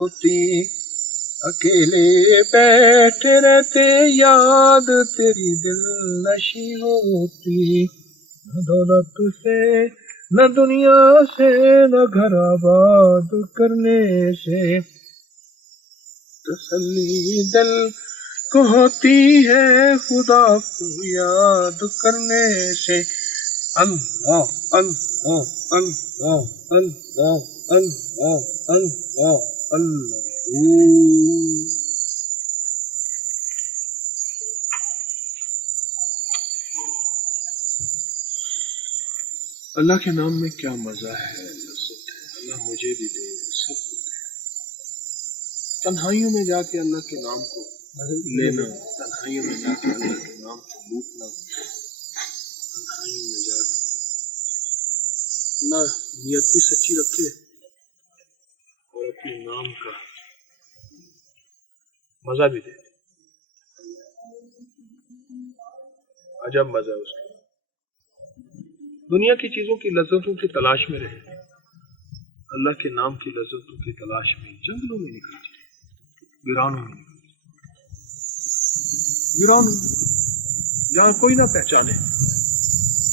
ہوتی اکیلے بیٹھے رہتے یاد تیری دل نشی ہوتی نہ دولت سے نہ دنیا سے نہ گھر آباد کرنے سے تسلی دل کو ہوتی ہے خدا کو یاد کرنے سے اللہ اللہ اللہ اللہ اللہ اللہ اللہ اللہ کے نام میں کیا مزہ ہے، لذت ہے۔ اللہ مجھے بھی دے، سب کو دے۔ تنہائیوں میں جا کے اللہ کے نام کو لینا، تنہائیوں میں جا کے اللہ کے نام کو لوٹنا، تنہائیوں میں جا کے اللہ نیت بھی سچی رکھے اور اپنے نام کا مزہ بھی دے۔ عجب مزہ ہے اس کا۔ دنیا کی چیزوں کی لذتوں کی تلاش میں رہے، اللہ کے نام کی لذتوں کی تلاش میں جنگلوں میں نکل جائے، ویرانوں میں نکل جائے، ویرانوں جہاں کوئی نہ پہچانے،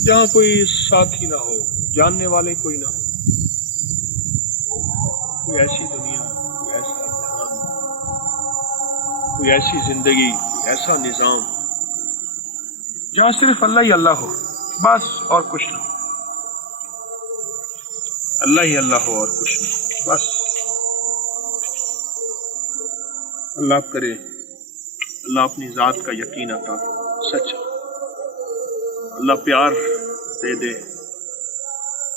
جہاں کوئی ساتھی نہ ہو، جاننے والے کوئی نہ ہو، کوئی ایسی دنیا، کوئی ایسا جہان، کوئی ایسی زندگی، کوئی ایسا نظام جہاں صرف اللہ ہی اللہ ہو، بس اور کچھ نہ ہو، اللہ ہی اللہ ہو اور کچھ نہیں، بس اللہ کرے، اللہ اپنی ذات کا یقین عطا سچا، اللہ پیار دے دے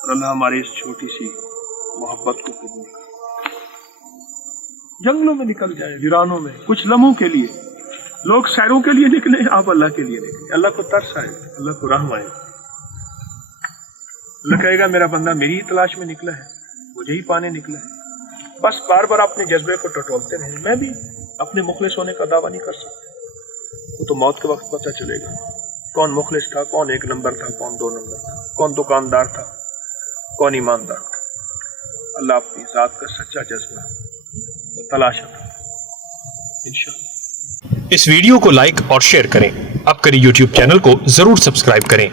اور اللہ ہماری اس چھوٹی سی محبت کو قبول کرے۔ جنگلوں میں نکل جائیں، ویرانوں میں، کچھ لمحوں کے لیے لوگ سیروں کے لیے نکلے، آپ اللہ کے لیے نکلے، اللہ کو ترس آئے، اللہ کو رحم آئے، اللہ کہے گا میرا بندہ میری ہی تلاش میں نکلا ہے، مجھے ہی پانے نکلا ہے۔ بس بار بار اپنے جذبے کو ٹٹولتے رہیں۔ میں بھی اپنے مخلص ہونے کا دعویٰ نہیں کر سکتا، وہ تو موت کے وقت پتہ چلے گا کون مخلص تھا، کون ایک نمبر تھا، کون دو نمبر تھا، کون دکاندار تھا، کون ایماندار تھا۔ اللہ اپنی ذات کا سچا جذبہ تلاش کرتا انشاءاللہ۔ اس ویڈیو کو لائک اور شیئر کریں۔ اب کری یوٹیوب چینل کو ضرور سبسکرائب کریں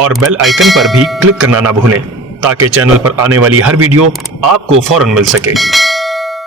اور بیل آئیکن پر بھی کلک کرنا نہ بھولیں تاکہ چینل پر آنے والی ہر ویڈیو آپ کو فوراً مل سکے۔